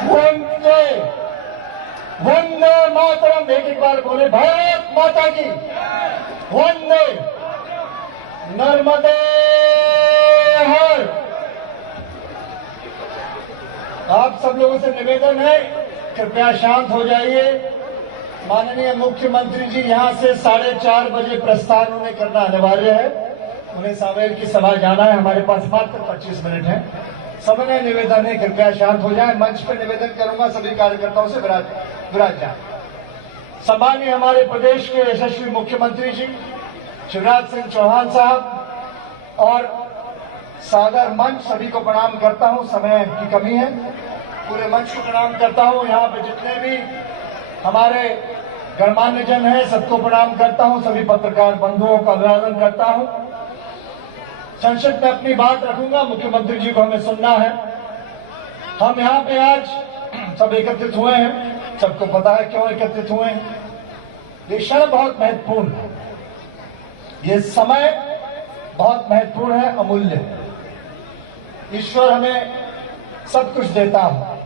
वंदे वंदे मातरम। एक बार बोले भारत माता की वंदे। नर्मदे हर। आप सब लोगों से निवेदन है, कृपया शांत हो जाइए। माननीय मुख्यमंत्री जी यहां से 4:30 बजे प्रस्थान उन्हें करना अनिवार्य है। उन्हें सावेर की सभा जाना है। हमारे पास मात्र 25 मिनट है। सबने निवेदन है, कृपया शांत हो जाए। मंच पर निवेदन करूंगा सभी कार्यकर्ताओं से विराज जाए। सम्मानीय हमारे प्रदेश के यशस्वी मुख्यमंत्री जी शिवराज सिंह चौहान साहब और सादर मंच, सभी को प्रणाम करता हूं। समय की कमी है, पूरे मंच को प्रणाम करता हूं। यहां पे जितने भी हमारे गणमान्य जन हैं सबको प्रणाम करता हूं। सभी पत्रकार बंधुओं का अभिवादन करता हूं। संक्षिप्त में अपनी बात रखूंगा, मुख्यमंत्री जी को हमें सुनना है। हम यहाँ पे आज सब एकत्रित हुए हैं, सबको पता है क्यों एकत्रित हुए हैं। ये क्षण बहुत महत्वपूर्ण है, ये समय बहुत महत्वपूर्ण है, अमूल्य है। ईश्वर हमें सब कुछ देता है,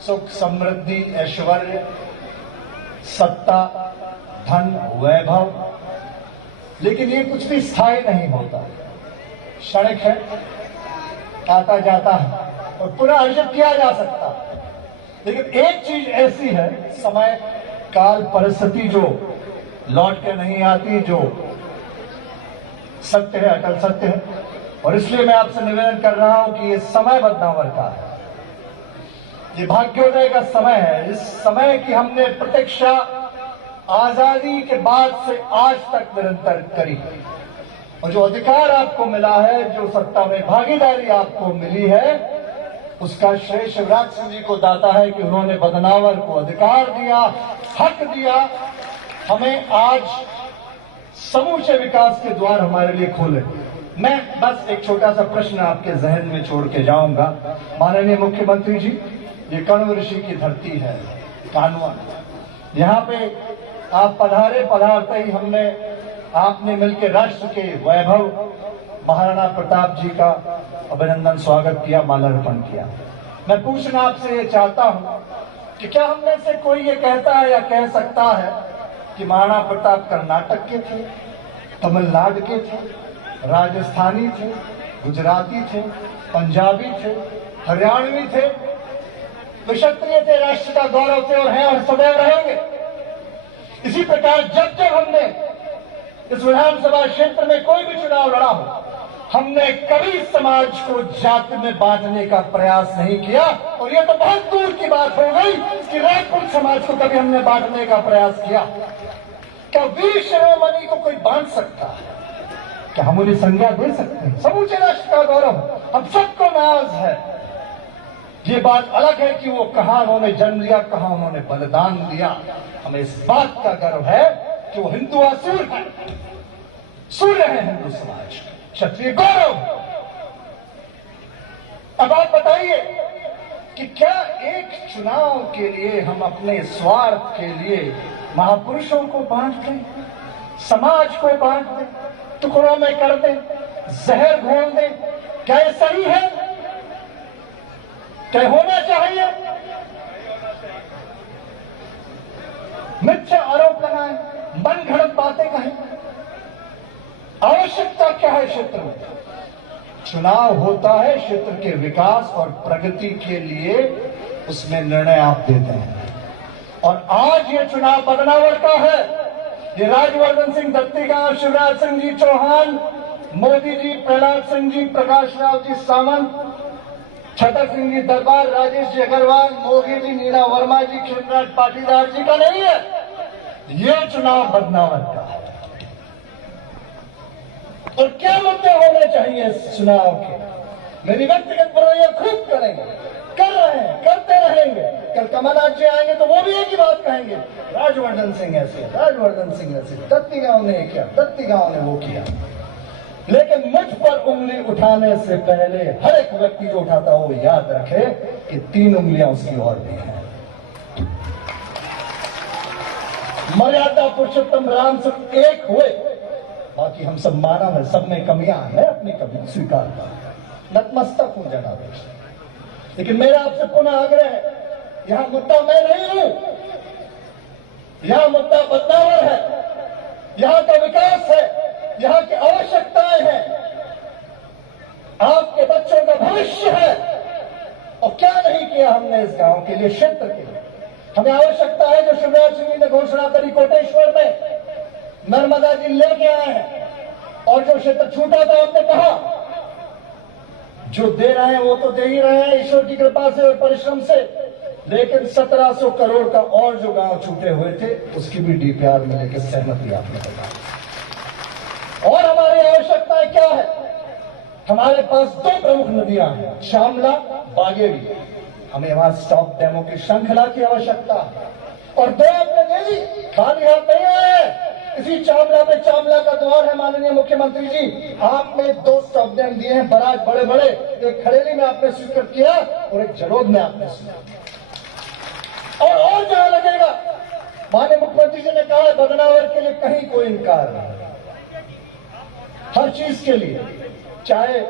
सुख, समृद्धि, ऐश्वर्य, सत्ता, धन, वैभव, लेकिन ये कुछ भी स्थायी नहीं होता, क्षणिक है, आता जाता है और पुनः अर्जित किया जा सकता है। लेकिन एक चीज ऐसी है, समय, काल, परिस्थिति जो लौट के नहीं आती, जो सत्य है, अटल सत्य है। और इसलिए मैं आपसे निवेदन कर रहा हूं कि ये समय बदनावर का है, ये भाग्योदय का समय है। इस समय की हमने प्रतीक्षा आजादी के बाद से आज तक निरंतर करी, और जो अधिकार आपको मिला है, जो सत्ता में भागीदारी आपको मिली है, उसका श्रेय शिवराज सिंह जी को दाता है कि उन्होंने बदनावर को अधिकार दिया, हक दिया। हमें आज समूचे विकास के द्वार हमारे लिए खोले। मैं बस एक छोटा सा प्रश्न आपके जहन में छोड़ के जाऊंगा। माननीय मुख्यमंत्री जी, ये कण्व ऋषि की धरती है, कानवा। यहाँ पे आप पधारते ही आपने मिलकर राष्ट्र के वैभव महाराणा प्रताप जी का अभिनंदन, स्वागत किया, माल्यार्पण किया। मैं पूछना आपसे ये चाहता हूं कि क्या हम में से कोई ये कहता है या कह सकता है कि महाराणा प्रताप कर्नाटक के थे, तमिलनाडु के थे, राजस्थानी थे, गुजराती थे, पंजाबी थे, हरियाणवी थे, क्षत्रिय थे, राष्ट्र का गौरव थे और हैं और सदैव रहेंगे। इसी प्रकार जब जब हमने इस विधानसभा क्षेत्र में कोई भी चुनाव लड़ा हो, हमने कभी समाज को जाति में बांटने का प्रयास नहीं किया। और यह तो बहुत दूर की बात हो गई कि राजपूत समाज को कभी हमने बांटने का प्रयास किया। क्या वीर शिरोमणि को कोई बांट सकता है? क्या हम उन्हें संज्ञा दे सकते हैं? समूचे राष्ट्र का गौरव, हम सबको नाज है। ये बात अलग है कि वो कहां उन्होंने जन्म लिया, कहां उन्होंने बलिदान दिया। हमें इस बात का गर्व है कि वो हिंदू असूर सूर्य है, हिंदू समाज क्षत्रिय गौरव। अब आप बताइए कि क्या एक चुनाव के लिए हम अपने स्वार्थ के लिए महापुरुषों को बांट दें, समाज को बांट दें, टुकड़ों में कर दें, जहर घोल दें? क्या ये सही है? क्या होना चाहिए? मिथ्या आरोप लगाएं, मन घड़त बातें कहें? आवश्यकता क्या है क्षेत्र में? चुनाव होता है क्षेत्र के विकास और प्रगति के लिए, उसमें निर्णय आप देते हैं। और आज ये चुनाव बदनावर का है। ये राजवर्धन सिंह दत्तीगांव, शिवराज सिंह जी चौहान, मोदी जी, प्रहलाद सिंह जी, प्रकाश राव जी सावंत, छतर सिंह जी दरबार, राजेश जी अग्रवाल, मोगी जी, नीना वर्मा जी, खेमराज पाटीदार जी का नहीं है। ये चुनाव बदनावर का है। और क्या मुद्दे होने चाहिए इस चुनाव के? मेरी व्यक्तिगत बुराइयां खूब करेंगे, कर रहे हैं, करते रहेंगे। कल कमलनाथ जी आएंगे तो वो भी एक ही बात कहेंगे, राजवर्धन सिंह ऐसे, राजवर्धन सिंह ऐसे, दत्तीगांव ने किया, दत्तीगांव ने वो किया। लेकिन मुझ पर उंगली उठाने से पहले हर एक व्यक्ति जो उठाता हो याद रखे कि 3 उंगलियां उसकी और भी हैं। मर्यादा पुरुषोत्तम राम सिर्फ एक हुए, बाकी हम सब मानव है, सब में कमियां हैं, अपनी कमी स्वीकार कर, नतमस्तक हूं जनाब। लेकिन मेरा आपसे पुनः आग्रह है यहां मुद्दा मैं नहीं हूं, यहां मुद्दा बदनावर है, यहां का विकास है, यहां की आवश्यकताएं हैं, आपके बच्चों का भविष्य है। और क्या नहीं किया हमने इस गांव के लिए, क्षेत्र के लिए। हमें आवश्यकता है जो शिवराज सिंह ने घोषणा करी कोटेश्वर में, नर्मदा जी लेके आए हैं। और जो क्षेत्र छूटा था हमने कहा जो दे रहे हैं वो तो दे ही रहे हैं ईश्वर की कृपा से और परिश्रम से, लेकिन 1700 करोड़ का और जो गांव छूटे हुए थे उसकी भी डीपीआर में लेकर सहमति आपने बताई। और हमारी आवश्यकताएं क्या है? हमारे पास 2 प्रमुख नदियां हैं, श्यामला, बागेड़ी। हमें वहां स्टॉप डैमों की श्रृंखला की आवश्यकता है। और 2 आपने दे दी, खाली हाथ नहीं आए। इसी चामला में चामला का द्वार है माननीय मुख्यमंत्री जी, आपने 2 स्टॉप डैम दिए हैं, बराज बड़े बड़े। एक खड़ेली में आपने स्वीकृत किया और एक जलोद में आपने स्वीकृत किया। और जहां लगेगा, माननीय मुख्यमंत्री जी ने कहा है बदनावर के लिए कहीं कोई इनकार नहीं, हर चीज के लिए। चाहे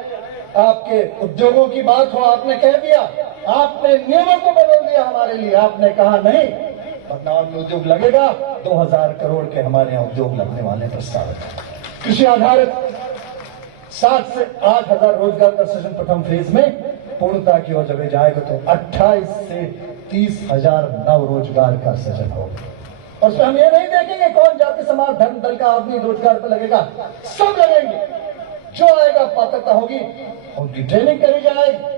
आपके उद्योगों की बात हो, आपने कह दिया, आपने नियमों को बदल दिया हमारे लिए। आपने कहा नहीं, बदनावर में उद्योग लगेगा, 2000 करोड़ के हमारे यहाँ उद्योग लगने वाले प्रस्तावित है। कृषि आधारित 7 से 8000 रोजगार का सृजन प्रथम फेज में पूर्णता की ओर जब जाएगा तो 28 से 30,000 नव रोजगार का सृजन होगा। और उसमें हम ये नहीं देखेंगे कौन जाति समाज धर्म दल का आदमी रोजगार पर लगेगा, सब लगेंगे। जो आएगा पात्रता होगी उनकी ट्रेनिंग करी जाएगी।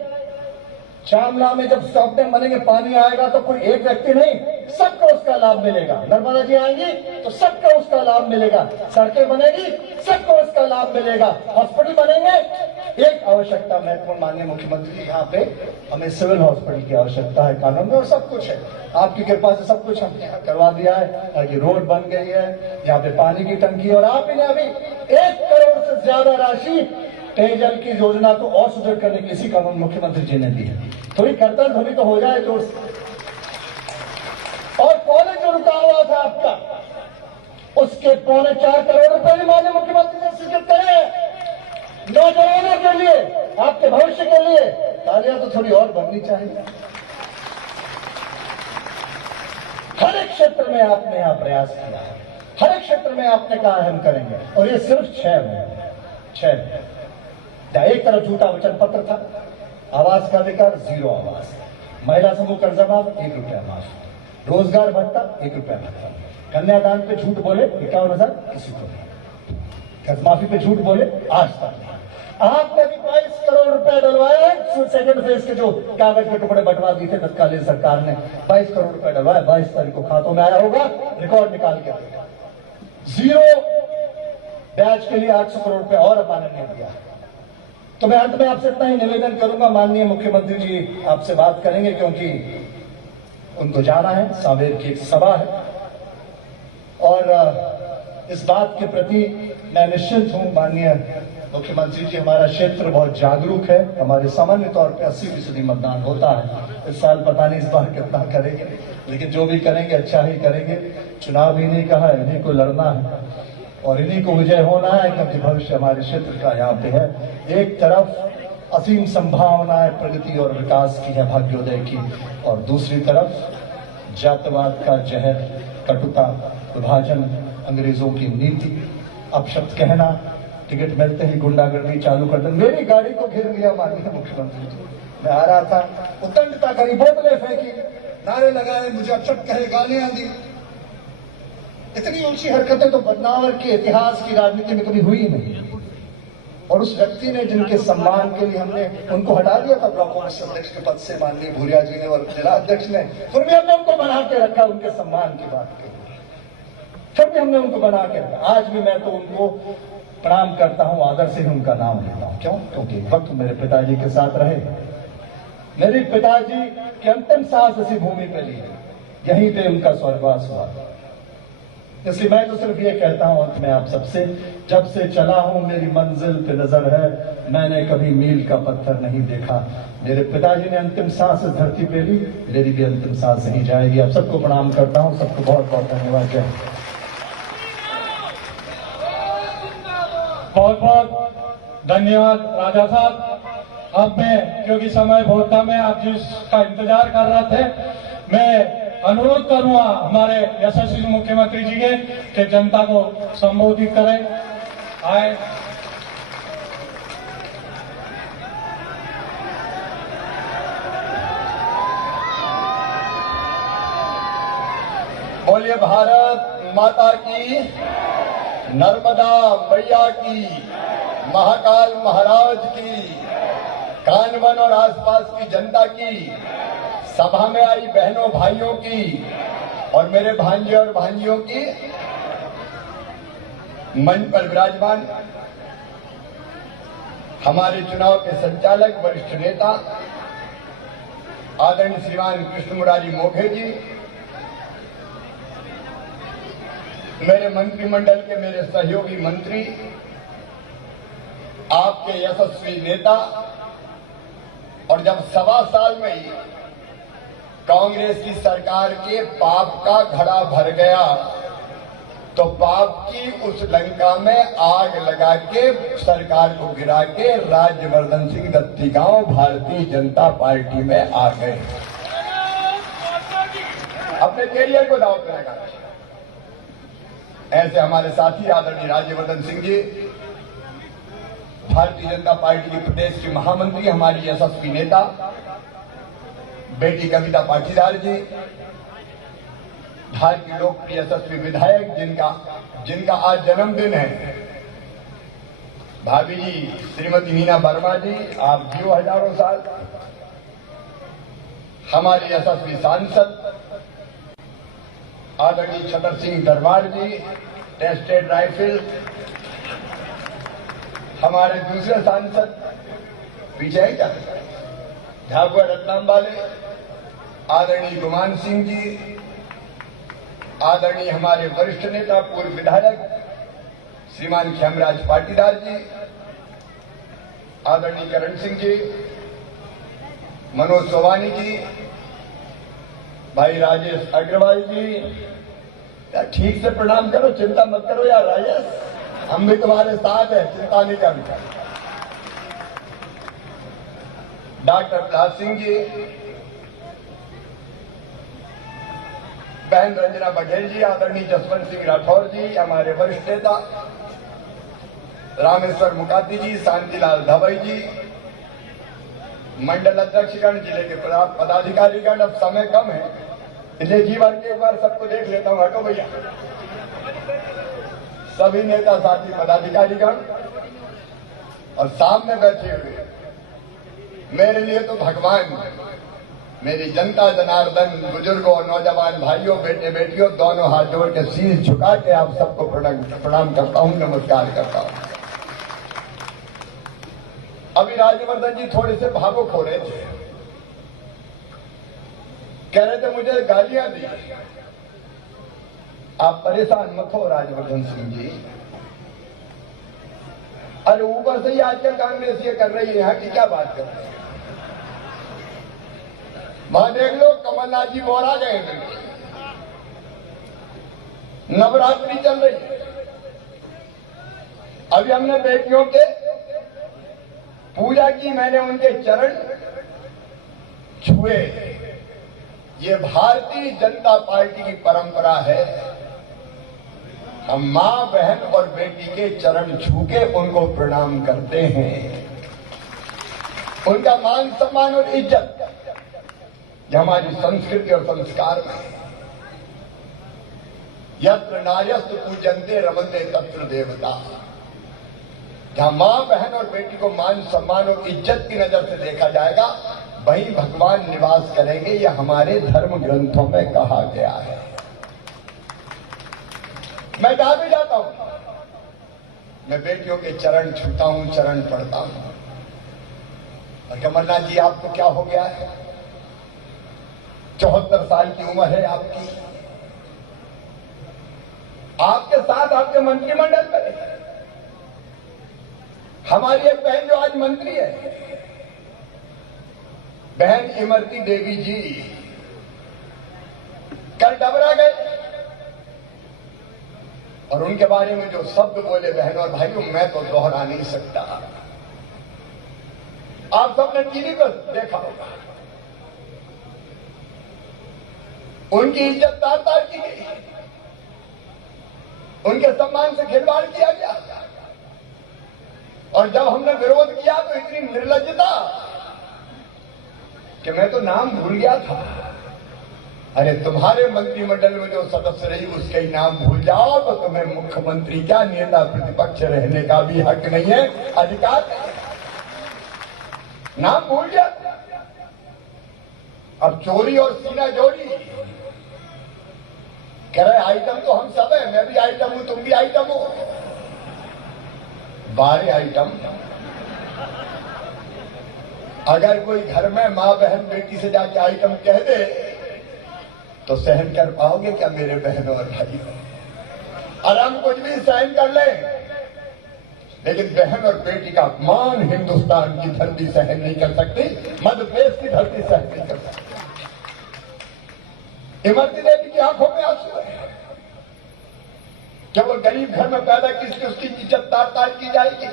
चामला में जब स्टॉप डैम बनेंगे, पानी आएगा तो कोई एक व्यक्ति नहीं, सबको उसका लाभ मिलेगा। नर्मदा जी आएंगी तो सबको उसका लाभ मिलेगा। सड़कें बनेगी, सबको उसका लाभ मिलेगा। हॉस्पिटल बनेंगे, एक आवश्यकता महत्वपूर्ण माननीय मुख्यमंत्री जी, यहाँ पे हमें सिविल हॉस्पिटल की आवश्यकता है कानून में, और सब कुछ है आपकी कृपा से, सब कुछ हमने यहाँ करवा दिया है। ताकि रोड बन गई है, यहाँ पे पानी की टंकी, और आप इन्हें अभी 1 करोड़ से ज्यादा राशि पेयजल की योजना को और सुदृढ़ करने की इसी कानून मुख्यमंत्री जी ने दी है। थोड़ी करतल ध्वनि तो हो जाए जोर से। और कॉलेज जो रुका हुआ था आपका, उसके 4.25 करोड़ रुपए भी माननीय मुख्यमंत्री ने स्वीकृत करे हैं नौजवानों के लिए, आपके भविष्य के लिए। तालियां तो थोड़ी और बननी चाहिए। हर एक क्षेत्र में आपने यहां प्रयास किया है, हर एक क्षेत्र में आपने कहा हम करेंगे, और ये सिर्फ 6 में 6 एक तरफ झूठा वचन पत्र था, आवास का अधिकार 0 आवास, महिला समूह कर्जा माफ 1 रुपया माफ, रोजगार भत्ता 1 रुपया भत्ता, कन्यादान पे झूठ बोले 51,000 किसी को नहीं, कर्ज माफी पे झूठ बोले आज तक नहीं। आपने भी 22 करोड़ रुपया डलवाया है, सेकंड फेज के जो कागज के टुकड़े बंटवा दिए थे तत्कालीन सरकार ने, 22 करोड़ रुपया डलवाया। 22 तारीख को खातों में आया होगा, रिकॉर्ड निकाल के 0 ब्याज के लिए 800 करोड़ रुपया और माननीय ने दिया। तो मैं अंत में आपसे इतना ही निवेदन करूंगा, माननीय मुख्यमंत्री जी आपसे बात करेंगे क्योंकि उनको जाना है, सांवेर की एक सभा है, और इस बात के प्रति मैं निश्चित हूं माननीय मुख्यमंत्री जी, हमारा क्षेत्र बहुत जागरूक है, हमारे सामान्य तौर पे 80% मतदान होता है। इस साल पता नहीं इस बार कितना करेंगे, लेकिन जो भी करेंगे अच्छा ही करेंगे। चुनाव इन्हीं का है, इन्हीं को लड़ना है और इन्हीं को विजय होना है, क्योंकि भविष्य हमारे क्षेत्र का यहाँ पे है। एक तरफ असीम संभावनाएं प्रगति और विकास की है, भाग्योदय की, और दूसरी तरफ जातवाद का जहर, कटुता, विभाजन, अंग्रेजों की नीति, अपशब्द कहना, टिकट मिलते ही गुंडागर्दी चालू कर दे। मेरी गाड़ी को घेर लिया माननीय मुख्यमंत्री जी, मैं आ रहा था, उतंडता करी, बोतलें फेंकी, नारे लगाए, मुझे अपशब्द कहे, गालियां दी। इतनी ऊंची हरकतें तो बदनावर के इतिहास की राजनीति में कभी हुई नहीं। और उस व्यक्ति ने जिनके सम्मान के लिए हमने उनको हटा दिया था ब्लॉक कांग्रेस अध्यक्ष के पद से, माननीय भूरिया जी ने और जिला अध्यक्ष ने, फिर भी हमने उनको बना के रखा उनके सम्मान की बात के, फिर भी हमने उनको बना के रखा। आज भी मैं तो उनको प्रणाम करता हूं, आदर से ही उनका नाम लेता हूं। क्यों? क्योंकि वक्त मेरे पिताजी के साथ रहे, मेरे पिताजी की अंतिम सांस इसी भूमि पे ली, यहीं पे उनका स्वर्गवास हुआ। इसलिए मैं तो सिर्फ ये कहता हूं अंत में आप सबसे, जब से चला हूं मेरी मंजिल पे नजर है, मैंने कभी मील का पत्थर नहीं देखा। मेरे पिताजी ने अंतिम सांस इस धरती पे ली, मेरी भी अंतिम सांस नहीं जाएगी। आप सबको प्रणाम करता हूं, सबको बहुत बहुत धन्यवाद। जय बहुत बहुत धन्यवाद राजा साहब। अब मैं, क्योंकि समय बहुत कम है, आप जिसका इंतजार कर रहे थे, मैं अनुरोध करूंगा हमारे यशस्वी मुख्यमंत्री जी के कि जनता को संबोधित करें। आए बोलिए भारत माता की, नर्मदा मैया की, महाकाल महाराज की, कानवन और आसपास की जनता की, सभा में आई बहनों भाइयों की और मेरे भांजे और भांजियों की, मंच पर विराजमान हमारे चुनाव के संचालक वरिष्ठ नेता आदरणीय श्रीमान कृष्ण मुरारी मोघे जी, मेरे मंत्रिमंडल के मेरे सहयोगी मंत्री, आपके यशस्वी नेता, और जब 1.25 साल में ही कांग्रेस की सरकार के पाप का घड़ा भर गया तो पाप की उस लंका में आग लगा के सरकार को गिरा के राज्यवर्धन सिंह दत्तीगांव भारतीय जनता पार्टी में आ गए, अपने कैरियर को दांव पे लगा। ऐसे हमारे साथी आदरणीय राज्यवर्धन सिंह जी, भारतीय जनता पार्टी की प्रदेश की महामंत्री, हमारी यशस्वी नेता बेटी कविता पाटीदार जी, धार की लोकप्रिय यशस्वी विधायक जिनका आज जन्मदिन है, भाभी जी श्रीमती मीना वर्मा जी, आप जियो हजारों साल। हमारे यशस्वी सांसद आदरणीय छतर सिंह दरबार जी, टेस्टेड राइफल। हमारे दूसरे सांसद पीछे है क्या, झाबुआ रत्नाम वाले, आदरणीय गुमान सिंह जी, आदरणीय हमारे वरिष्ठ नेता पूर्व विधायक श्रीमान खेमराज पाटीदार जी, आदरणीय करण सिंह जी, मनोज सोवानी जी, भाई राजेश अग्रवाल जी, यार ठीक से प्रणाम करो, चिंता मत करो यार राजेश, हम भी तुम्हारे साथ हैं, चिंता नहीं करना। डॉक्टर प्रहलाद सिंह जी, बहन रंजना बघेल जी, आदरणीय जसवंत सिंह राठौर जी, हमारे वरिष्ठ नेता रामेश्वर मुकाती जी, शांतिलाल धवई जी, मंडल अध्यक्षगण, जिले के पदाधिकारीगण। अब समय कम है इसलिए जीवन के एक बार सबको देख लेता हूं, हटो भैया। सभी नेता साथी पदाधिकारीगण और सामने बैठे हुए मेरे लिए तो भगवान, मेरी जनता जनार्दन, बुजुर्गों और नौजवान भाइयों, बेटे बेटियों, दोनों हाथ जोड़ के शीश झुका के आप सबको प्रणाम करता हूं, नमस्कार करता हूं। अभी राज्यवर्धन जी थोड़े से भावुक हो रहे थे, कह रहे थे मुझे गालियां दी। आप परेशान मत हो राज्यवर्धन सिंह जी, अरे ऊपर से ही आजकल कांग्रेस ये कर रही है, यहाँ की क्या बात कर रहे हैं। वहां देख लो कमलनाथ जी बोरा गए, नवरात्रि चल रही है। अभी हमने बेटियों के पूजा की, मैंने उनके चरण छुए। ये भारतीय जनता पार्टी की परंपरा है, हम मां बहन और बेटी के चरण छू के उनको प्रणाम करते हैं। उनका मान सम्मान और इज्जत ये हमारी संस्कृति और संस्कार में है। यत्र नार्यस्तु पूजन्ते रमन्ते तत्र देवता। जहां मां बहन और बेटी को मान सम्मान और इज्जत की नजर से देखा जाएगा, वहीं भगवान निवास करेंगे, यह हमारे धर्म ग्रंथों में कहा गया है। मैं जहां भी जाता हूं, मैं बेटियों के चरण छूता हूं, चरण पढ़ता हूं। और कमलनाथ जी आपको क्या हो गया है, 74 साल की उम्र है आपकी, आपके साथ आपके मंत्रिमंडल में हमारी एक बहन जो आज मंत्री है, बहन इमरती देवी जी, कल डबरा गए और उनके बारे में जो शब्द बोले बहन और भाइयों, मैं तो दोहरा नहीं सकता। आप सबने टीवी पर देखा होगा, उनकी इज्जत तार-तार की गई, उनके सम्मान से खिलवाड़ किया गया। और जब हमने विरोध किया तो इतनी निर्लज्जता कि मैं तो नाम भूल गया था। अरे तुम्हारे मंत्रिमंडल में जो सदस्य रही उसका ही नाम भूल जाओ तो तुम्हें मुख्यमंत्री क्या नेता प्रतिपक्ष रहने का भी हक नहीं है, अधिकार नहीं। नाम भूल गया। अब चोरी और सीना जोड़ी कह रहे आइटम तो हम सब है, मैं भी आइटम हूं, तुम भी आइटम हो। 12 आइटम। अगर कोई घर में मां बहन बेटी से जाके आइटम कह दे तो सहन कर पाओगे क्या मेरे बहनों और भाई? और हम कुछ भी सहन कर ले, लेकिन बहन और बेटी का अपमान हिंदुस्तान की धरती सहन नहीं कर सकती, मध्य प्रदेश की धरती सहन नहीं कर सकती। इमरती देवी की आंखों में आंसू है। क्या वो गरीब घर में पैदा किसकी उसकी इज्जत तार-तार की जाएगी?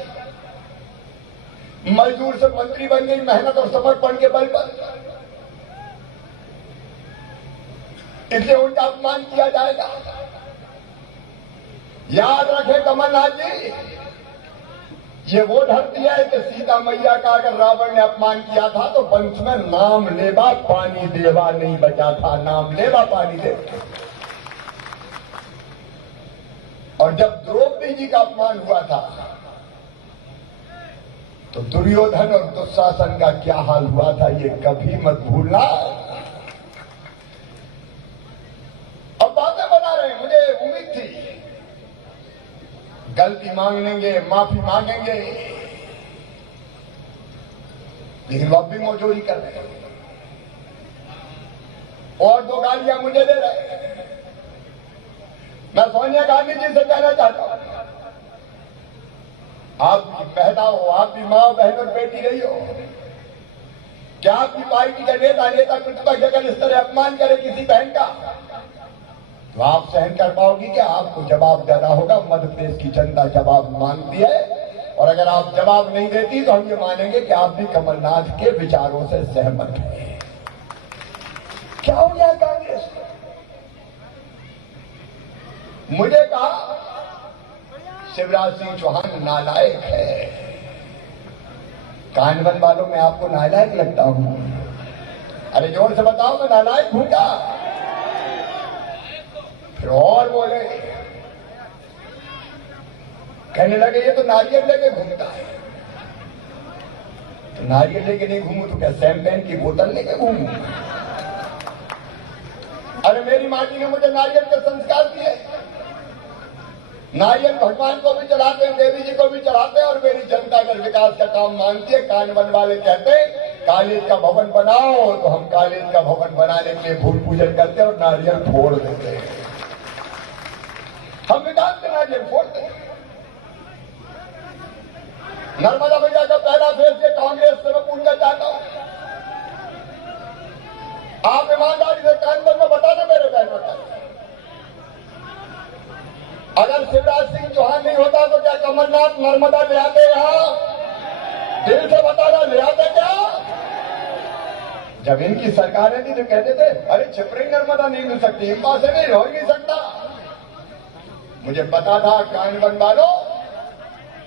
मजदूर से मंत्री बन गई मेहनत और समर्पण के बल पर, इसलिए उनका अपमान किया जाएगा। याद रखें कमलनाथ जी, ये वो धरती है कि सीता मैया का अगर रावण ने अपमान किया था तो वंश में नाम लेवा पानी देवा नहीं बचा था, नाम लेवा पानी देवा। और जब द्रौपदी जी का अपमान हुआ था तो दुर्योधन और दुशासन का क्या हाल हुआ था, ये कभी मत भूलना। अब बातें बना रहे हैं, मुझे उम्मीद थी गलती मांगेंगे, माफी मांगेंगे, लेकिन वो अब भी मौजूरी कर रहे हैं और 2 गालियां मुझे दे रहे हैं। मैं सोनिया गांधी जी से कहना चाहता हूं, आप भी पैदा हो, आप भी मां बहन और बेटी रही हो, क्या आपकी पार्टी का नेता प्रतिपक्ष अगर इस तरह अपमान करे किसी बहन का तो आप सहन कर पाओगी कि आपको जवाब देना होगा? मध्य प्रदेश की जनता जवाब मांगती है, और अगर आप जवाब नहीं देती तो हम ये मानेंगे कि आप भी कमलनाथ के विचारों से सहमत हैं। क्या हो गया कांग्रेस? मुझे कहा शिवराज सिंह चौहान नालायक है। कानवन वालों में आपको नालायक लगता हूं? अरे जोर से बताओ, मैं नालायक हूं क्या? फिर और बोले, कहने लगे ये तो नारियल लेके घूमता है। तो नारियल लेके नहीं घूमू तो क्या शैंपेन की बोतल लेके घूमू? अरे मेरी माटी ने मुझे नारियल के संस्कार दिए। नारियल भगवान को भी चढ़ाते हैं, देवी जी को भी चढ़ाते हैं, और मेरी जनता अगर विकास का काम मांगती है, कानवन वाले कहते हैं कॉलेज का भवन बनाओ, तो हम कॉलेज का भवन बनाने के लिए भूमि पूजन करते हैं और नारियल फोड़ देते हैं। हम विकास के नारियल फोड़ते हैं। नर्मदा मैया का पहला फेज ये कांग्रेस से मैं पूछना चाहता हूं, आप ईमानदारी से कानवन में बता दें मेरे बहनों का, अगर शिवराज सिंह चौहान नहीं होता तो क्या कमलनाथ नर्मदा ले आते? यहां दिल से बताना, ले आते क्या? जब इनकी सरकारें थी तो कहते थे अरे छिपरी नर्मदा नहीं मिल सकती, इम्पॉसिबल, हो ही नहीं सकता। मुझे पता था कानवन वालों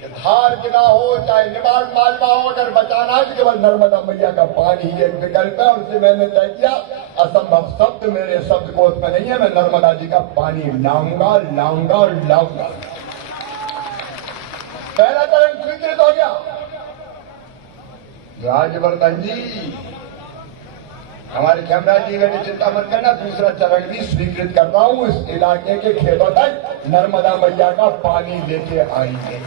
कि धार गिना हो चाहे निवाड़ मालवा हो, अगर बचाना है तो केवल नर्मदा मैया का पानी ही एक विकल्प है, और उसे मैंने तय किया। असंभव शब्द मेरे शब्दकोश में नहीं है, मैं नर्मदा जी का पानी लाऊंगा लाऊंगा और लाऊंगा। पहला चरण स्वीकृत हो गया। राजवर्धन जी, हमारे कैमरा जी ने चिंता मत करना, दूसरा चरण भी स्वीकृत कर रहा हूं। इस इलाके के खेतों तक नर्मदा मैया का पानी लेके आएंगे।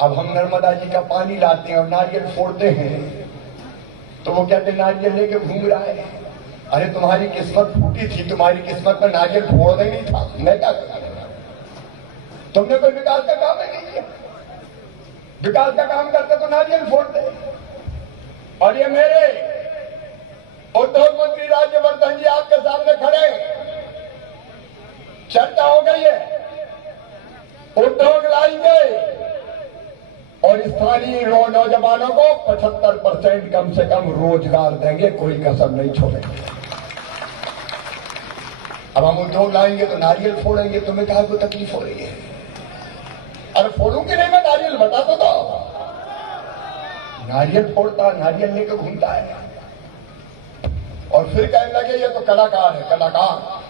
अब हम नर्मदा जी का पानी लाते हैं और नारियल फोड़ते हैं तो वो कहते नारियल लेके घूम रहा है। अरे तुम्हारी किस्मत फूटी थी, तुम्हारी किस्मत में नारियल फोड़ना ही नहीं था। मैं क्या करूं? तुमने कोई विकास का काम ही नहीं किया। विकास का काम करते तो नारियल फोड़ते। और ये मेरे उद्योग मंत्री राज्यवर्धन जी आपके सामने खड़े, चर्चा हो गई है, उद्योग लाएंगे, और स्थानीय नौजवानों को 75% कम से कम रोजगार देंगे, कोई कसर नहीं छोड़ेंगे। अब हम उद्योग लाएंगे तो नारियल फोड़ेंगे, तुम्हें कहा कोई तकलीफ हो रही है? अरे फोड़ूंगी नहीं मैं नारियल, बता तो दो। नारियल फोड़ता, नारियल लेकर घूमता है और फिर कहने लगे ये तो कलाकार है, कलाकार।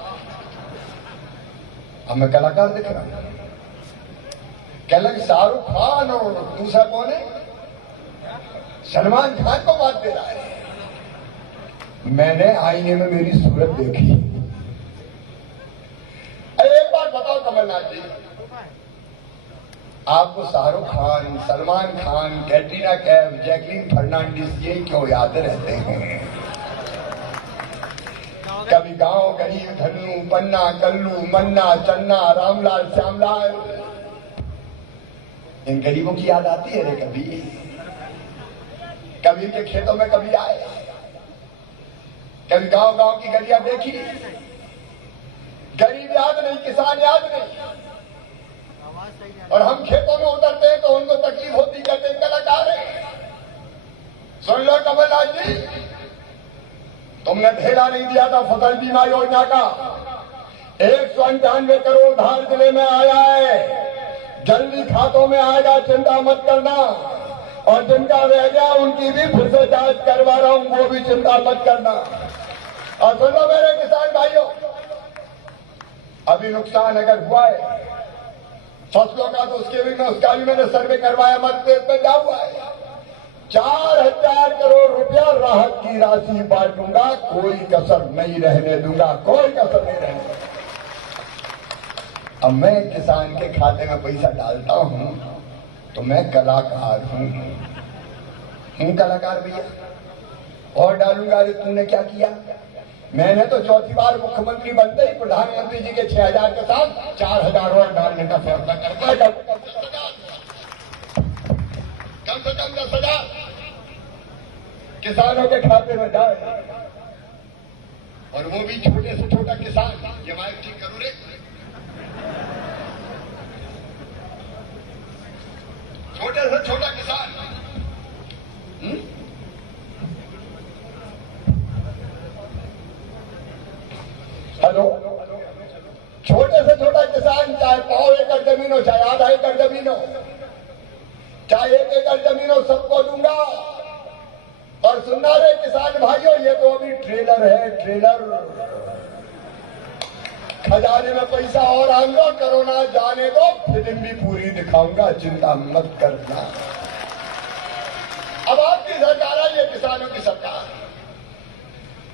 अब मैं कलाकार दिख रहा हूं। कहने लगे शाहरुख खान और दूसरा कौन है, सलमान खान को बात दे रहा है। मैंने आईने में मेरी सूरत देखी। अरे एक बात बताओ कमलनाथ जी, आपको शाहरुख खान, सलमान खान, कैटरीना कैफ, जैकलीन फर्नांडिस ये क्यों याद रहते हैं? कभी गांव गरीब धन्नू, पन्ना, कल्लू, मन्ना, चन्ना, रामलाल, श्यामलाल, इन गरीबों की याद आती है रे कभी? कभी के खेतों में कभी आए? कभी गांव गांव की गलियां देखी? गरीब याद नहीं, किसान याद नहीं। और हम खेतों में उतरते हैं तो उनको तकलीफ होती, कहते हैं कलाकार है। सुन लो कमलनाथ जी, तुमने ढेला नहीं दिया था फसल बीमा योजना का। 198 करोड़ धार जिले में आया है, जल्दी खातों में आएगा, चिंता मत करना। और जिनका रह गया उनकी भी फिर से जांच करवा रहा हूं, वो भी चिंता मत करना। और सुनो मेरे किसान भाइयों, अभी नुकसान अगर हुआ है फसलों का तो उसका भी मैंने सर्वे करवाया, मत में क्या हुआ है। 4000 करोड़ रुपया राहत की राशि बांटूंगा, कोई कसर नहीं रहने दूंगा, कोई कसर नहीं रहने दूंगा। अब मैं किसान के खाते में पैसा डालता हूं तो मैं कलाकार हूं कलाकार भैया, और डालूंगा। अरे तूने क्या किया? मैंने तो चौथी बार मुख्यमंत्री बनते ही प्रधानमंत्री जी के 6000 के साथ 4000 और डालने का फैसला करता। कम से कम 10,000 किसानों के खाते में जाए, और वो भी छोटे से छोटा किसान। ये माइक ठीक करो रे। छोटे से छोटा किसान, हेलो, छोटे से छोटा किसान, चाहे 100 एकड़ जमीन हो, चाहे आधा एकड़ जमीन हो, चाहे 1 एकड़ जमीन हो, सबको दूंगा। और सुनना रे किसान भाइयों, ये तो अभी ट्रेलर है, ट्रेलर। खजाने में पैसा और आऊंगा, कोरोना जाने दो, फिल्म भी पूरी दिखाऊंगा, चिंता मत करना। अब आपकी सरकार है, ये किसानों की सरकार।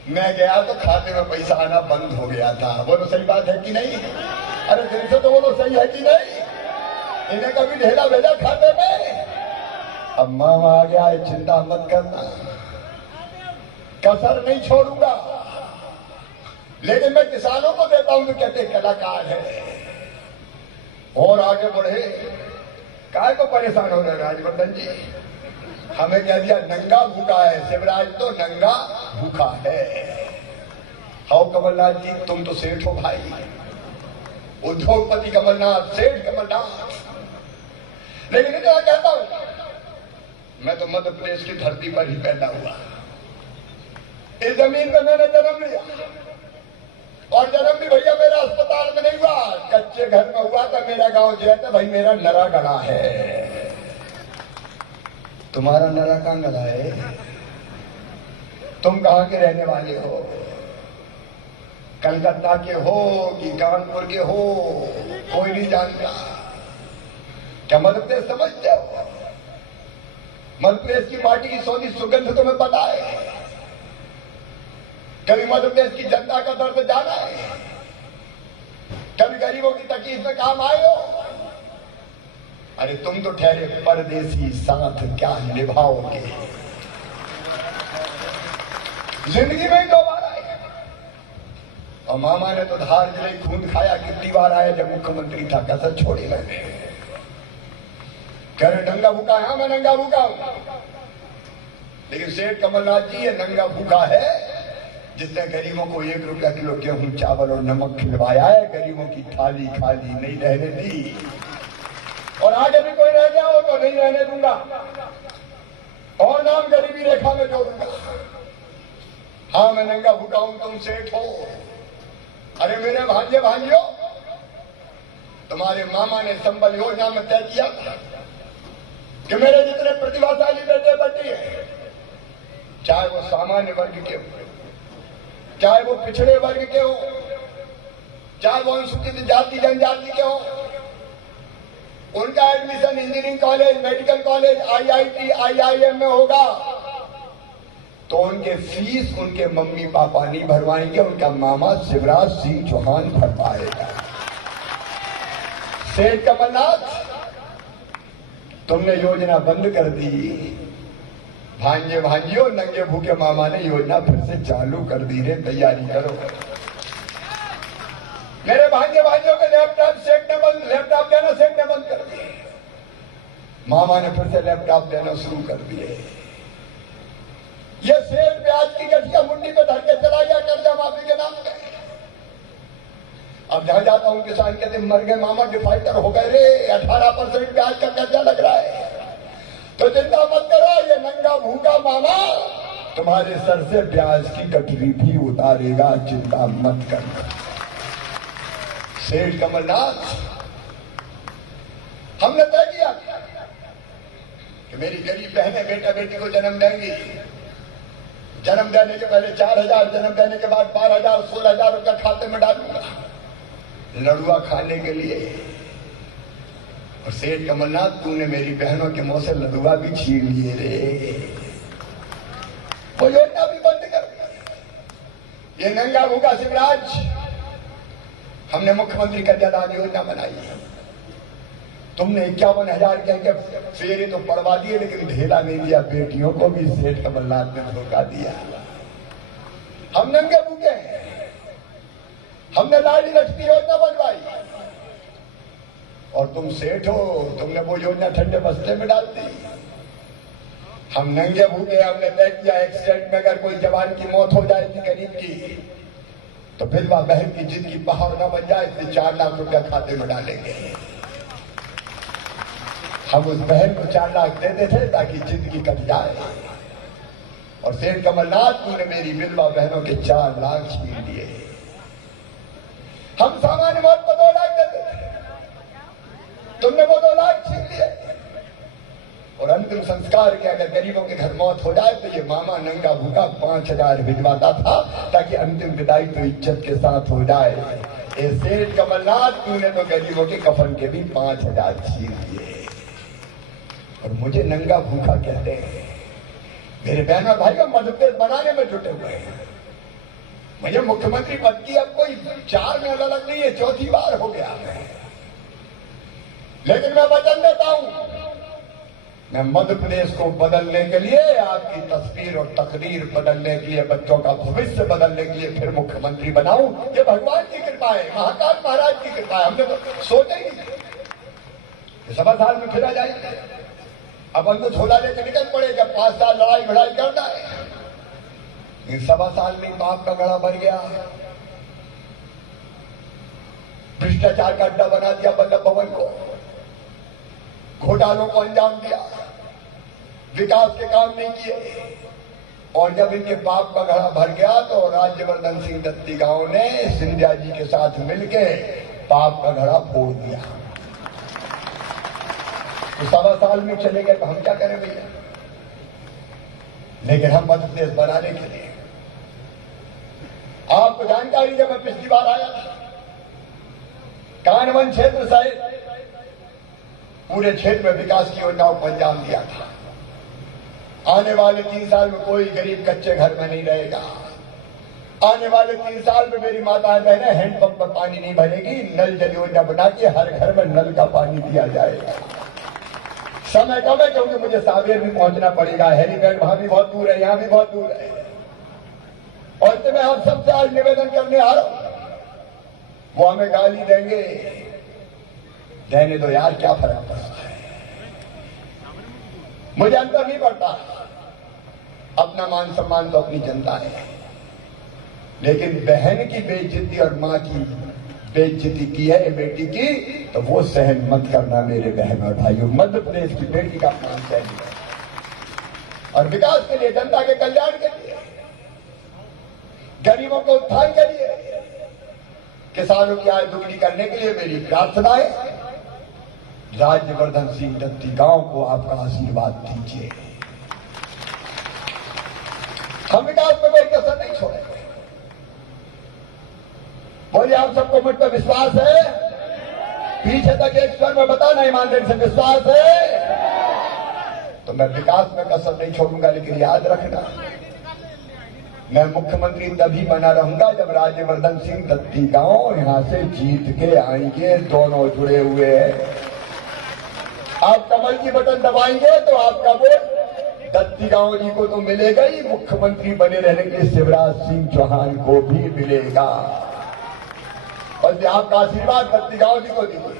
मैं गया तो खाते में पैसा आना बंद हो गया था। बोलो सही बात है कि नहीं? अरे दिल से तो बोलो सही है कि नहीं? इन्हें कभी ढेला भेजा खाते में? अब मामा आ गया है, चिंता मत करना, कसर नहीं छोड़ूंगा। लेकिन मैं किसानों को देता हूं तो कहते कलाकार है। और आगे बढ़े, काय को परेशान हो रहे राजवर्धन जी? हमें कह दिया नंगा भूखा है, शिवराज तो नंगा भूखा है। हाउ कमलनाथ जी, तुम तो सेठ हो भाई, उद्योगपति कमलनाथ, सेठ कमलनाथ। लेकिन इतना कहता हूं, मैं तो मध्य प्रदेश की धरती पर ही पैदा हुआ। इस जमीन पे मैंने जन्म लिया, और जन्म भी भैया मेरा अस्पताल में नहीं हुआ, कच्चे घर में हुआ था। मेरा गांव जो है भाई, मेरा नरा गड़ा है। तुम्हारा नरा कहां गड़ा है? तुम कहां के रहने वाले हो? कलकत्ता के हो कि कानपुर के हो, कोई नहीं जानता। क्या मध्य प्रदेश समझते हो? मध्य प्रदेश की माटी की सौंधी सुगंध तुम्हें पता है? कभी मध्य प्रदेश की जनता का दर्द जाना है? कभी गरीबों की तकलीफ में काम आए हो? अरे तुम तो ठहरे परदेसी, साथ क्या निभाओगे? जिंदगी में ही 2 बार आए, और मामा ने तो धार जिले खून खाया। कितनी बार आया जब मुख्यमंत्री था, कसर छोड़ी मैंने। कह रहे नंगा भूखा है? मैं नंगा भूखा हूं, लेकिन सेठ कमलनाथ जी ये नंगा भूखा है जिसने गरीबों को 1 रुपया किलो गेहूं, चावल और नमक खिलवाया है। गरीबों की थाली खाली नहीं रहने दी। और आगे भी कोई रह गया हो तो नहीं रहने दूंगा और नाम गरीबी रेखा में जोड़ूंगा। हाँ, मैं नंगा भूखा हूं, तुम सेठ हो। अरे मेरे भांजे भांजियों, तुम्हारे मामा ने संबल योजना में तय किया कि मेरे जितने प्रतिभाशाली बेटे बेटी है, चाहे वो सामान्य वर्ग के हो, चाहे वो पिछड़े वर्ग के हो, चाहे वो अनुसूचित जाति जनजाति के हो, उनका admission engineering college, medical college, IIT, IIM में होगा तो उनके फीस उनके मम्मी पापा नहीं भरवाएंगे, उनका मामा शिवराज सिंह चौहान भरवाएगा। सेठ कमलनाथ, तुमने योजना बंद कर दी। भांजे भांजियों, नंगे भूखे मामा ने योजना फिर से चालू कर दी रे, तैयारी करो। मेरे भांजे भाइयों के लैपटॉप देना सेठ ने बंद कर दिए। मामा ने फिर से लैपटॉप देना शुरू कर दिए। ये सेठ ब्याज की गठिया मुंडी पे धर के चला गया कर्जा माफी के नाम पे। अब जहां जाता हूं किसान कहते मर गए मामा, डिफाल्टर हो गए रे, 18% ब्याज का कर्जा लग रहा है। तो चिंता मत करो, ये नंगा भूखा मामा तुम्हारे सर से ब्याज की गठरी भी उतारेगा, चिंता मत करना। सेठ कमलनाथ, हमने तय किया कि मेरी गरीब बहनें बेटा बेटी को जन्म देंगी। जन्म देने के पहले 4,000, जन्म देने के बाद 12,000, 16,000 रुपया खाते में डालूंगा लड़ुआ खाने के लिए। और सेठ कमलनाथ, तूने मेरी बहनों के मुंह से लड़ुआ भी छीन लिए रे। वो योजना भी बंद कर दी। ये नंगा भूखा शिवराज, हमने मुख्यमंत्री कन्यादान योजना बनाई है। तुमने 51,000 के फेरे तो पड़वा दिए, लेकिन ढेला नहीं दिया बेटियों को भी। सेठ कमलनाथ ने धोखा दिया। हम नंगे भूखे हैं। हमने लाडली लक्ष्मी योजना बनवाई और तुम सेठ हो, तुमने वो योजना ठंडे बस्ते में डाल दी। हम नंगे भूखे, हमने तय किया एक्सीडेंट में अगर कोई जवान की मौत हो जाएगी गरीब की, तो विधवा बहन की जिंदगी पहाड़ न बन जाए, इसलिए 4 लाख रुपया खाते में डालेंगे। हम उस बहन को 4 लाख देते थे ताकि जिंदगी कट जाए। और सेठ कमलनाथ, तूने मेरी विधवा बहनों के 4 लाख छीन लिए। हम सामान्य मौत को 2 लाख देते थे, तुमने वो 2 लाख छीन लिए। और अंतिम संस्कार के अगर गरीबों के घर मौत हो जाए तो ये मामा नंगा भूखा 5,000 भिजवाता था ताकि अंतिम विदाई तो इज्जत के साथ हो जाए। ए सेठ कमलनाथ, तूने तो गरीबों के कफन के भी 5,000 छीन दिए और मुझे नंगा भूखा कहते हैं। मेरे बहन और भाई को मध्य प्रदेश बनाने में जुटे हुए हैं। मुझे मुख्यमंत्री पद की अब कोई 4 में अलग नहीं है, 4थी बार हो गया है। लेकिन मैं वचन देता हूं, मैं मध्य प्रदेश को बदलने के लिए, आपकी तस्वीर और तकदीर बदलने के लिए, बच्चों का भविष्य बदलने के लिए फिर मुख्यमंत्री बनाऊं। ये भगवान की कृपा है, महाकाल महाराज की कृपा है। हमने तो सोचा ही नहीं 7 साल में फिर आ जाएंगे। अब हम तो झोला लेकर निकल पड़े, जब 5 साल लड़ाई भड़ाई करना है। इन 7 साल में पाप का गड़ा भर गया, भ्रष्टाचार का अड्डा बना दिया वल्लभ भवन को, घोटालों को अंजाम दिया, विकास के काम नहीं किए। और जब इनके पाप का घड़ा भर गया तो राज्यवर्धन सिंह दत्तीगांव ने सिंधिया जी के साथ मिलकर पाप का घड़ा फोड़ दिया। तो 7 साल में चले गए तो हम क्या करें भैया। लेकिन हम मध्य प्रदेश बनाने के लिए, आपको जानकारी, जब मैं पिछली बार आया था, कानवन क्षेत्र सहित पूरे क्षेत्र में विकास की योजनाओं को अंजाम दिया था। आने वाले 3 साल में कोई गरीब कच्चे घर में नहीं रहेगा। आने वाले 3 साल में मेरी माताएं बहनें हैंडपंप पर पानी नहीं भरेगी, नल जल योजना बना के हर घर में नल का पानी दिया जाएगा। समय कम है क्योंकि मुझे सावेर भी पहुंचना पड़ेगा, हेलीपैड वहां भी बहुत दूर है, यहां भी बहुत दूर है। और इससे मैं आप सबसे आज निवेदन करने आ रहा हूं। वो हमें गाली देंगे, देने दो यार, क्या फर्क पड़ता है, मुझे अंतर नहीं पड़ता। अपना मान सम्मान तो अपनी जनता है, लेकिन बहन की बेइज्जती और मां की बेइज्जती की है ये बेटी की, तो वो सहन मत करना मेरे बहन और भाइयों। मध्य प्रदेश की बेटी का अपमान सहन है। और विकास के लिए, जनता के कल्याण के लिए, गरीबों के उत्थान के लिए, किसानों की आय दुगनी करने के लिए मेरी प्रार्थना है, राज्यवर्धन सिंह दत्ती गांव को आपका आशीर्वाद दीजिए। हम विकास में कोई कसर नहीं छोड़ेंगे। बोलिए, आप सबको मुझ पर विश्वास है? पीछे तक एक स्वर में बताना ईमानदारी से, विश्वास है? तो मैं विकास में कसर नहीं छोड़ूंगा। लेकिन याद रखना, मैं मुख्यमंत्री तभी बना रहूंगा जब राज्यवर्धन सिंह दत्ती गांव यहां से जीत के आएंगे। दोनों जुड़े हुए हैं। आप कमल की बटन दबाएंगे तो आपका वोट दत्ती गांव जी को तो मिलेगा ही, मुख्यमंत्री बने रहने के लिए शिवराज सिंह चौहान को भी मिलेगा। और आपका आशीर्वाद दत्ती गांव जी को दीजिए,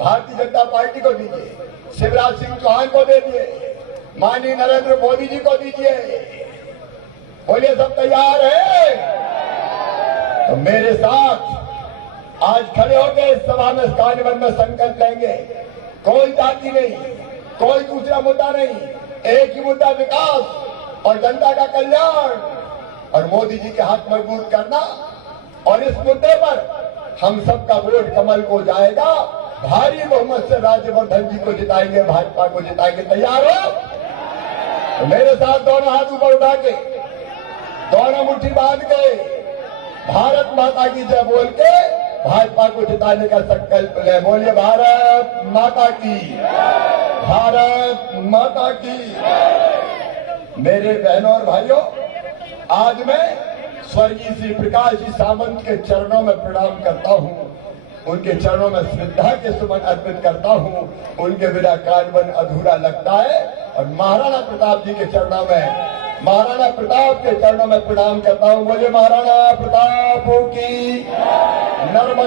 भारतीय जनता पार्टी को दीजिए, शिवराज सिंह चौहान को दे दिए, माननीय नरेंद्र मोदी जी को दीजिए। बोलिए, सब तैयार है? तो मेरे साथ आज खड़े होकर इस सभा में कार्यान्वयन में संकल्प लेंगे। कोई जाति नहीं, कोई दूसरा मुद्दा नहीं, एक ही मुद्दा, विकास और जनता का कल्याण और मोदी जी के हाथ मजबूत करना। और इस मुद्दे पर हम सबका वोट कमल को जाएगा। भारी बहुमत से राज्यवर्धन जी को जिताएंगे, भाजपा को जिताएंगे। तैयार हो? तो मेरे साथ दोनों हाथ ऊपर उठा के, दोनों मुट्ठी बांध के, भारत माता की जय बोल के भाजपा को जिताने का संकल्प ले। बोलिए, भारत माता की, भारत माता की। मेरे बहनों और भाइयों, आज मैं स्वर्गीय श्री प्रकाश जी सावंत के चरणों में प्रणाम करता हूं, उनके चरणों में श्रद्धा के सुमन अर्पित करता हूं। उनके बिना कार्यान्वयन अधूरा लगता है। और महाराणा प्रताप जी के चरणों में, महाराणा प्रताप के चरणों में प्रणाम करता हूं। बोले, महाराणा प्रताप की नर्मदा।